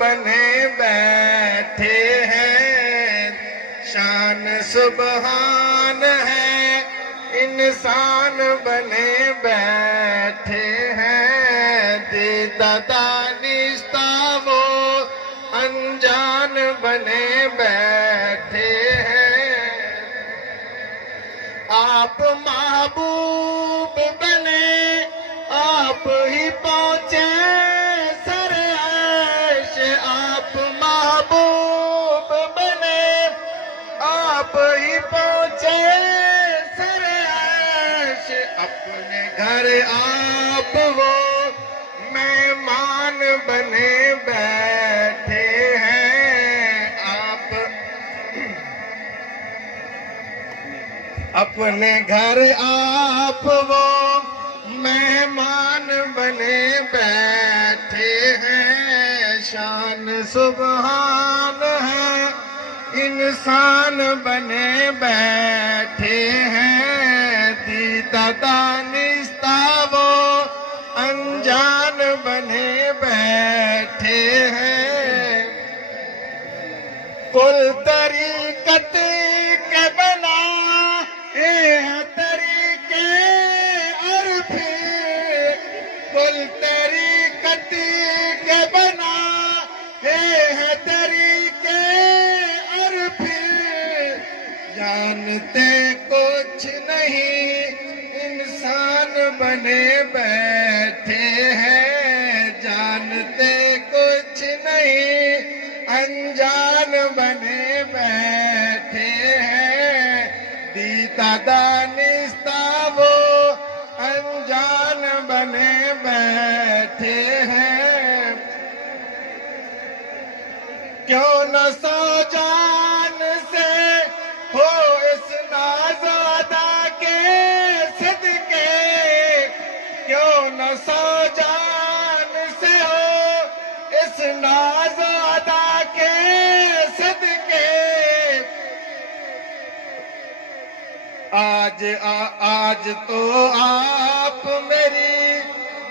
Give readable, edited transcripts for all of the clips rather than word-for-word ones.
بنے بیٹھے ہیں، شان سبحان ہے، انسان بنے بیٹھے ہیں، دیدہ دانستہ وہ انجان بنے بیٹھے ہیں۔ آپ محبوب بنے، آپ ہی پہنچے سر عرش، آپ محبوب بنے، آپ ہی پہنچے سر عرش، اپنے گھر آپ وہ مہمان بنے بیٹھے ہیں۔ آپ اپنے گھر آپ وہ مہمان بنے بیٹھے ہیں، شان سبحان ہے، انسان بنے بیٹھے ہیں، دیدہ دانستہ وہ انجان بنے بیٹھے ہیں۔ کل طریقت کے بنا طریقے اور پھر کل طریقت کے بنا ہے طریقے اور پھر جانتے کچھ نہیں انسان بنے بیٹھے ہیں، جانتے کچھ نہیں انجان بنے بیٹھے ہیں، دیدہ دانستہ وہ انجان بنے بیٹھے ہیں۔ کیوں نہ سو جان سے ہو اس نازادہ کے صدقے، کیوں نہ سو جان سے ہو اس نازادہ کے صدقے، آج تو آپ میری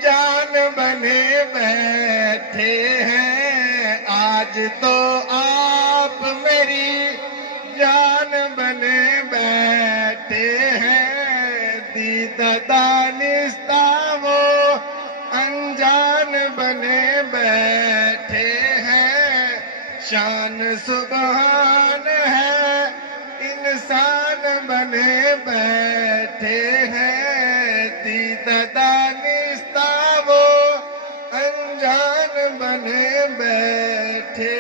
جان بنے بیٹھے ہیں، آج تو آپ میری جان بنے بیٹھے ہیں، دیدہ دانستہ وہ انجان بنے بیٹھے ہیں، شان سبحان ہے، انسان بنے بیٹھے ہیں، دیدہ دانستہ وہ انجان بنے بیٹھے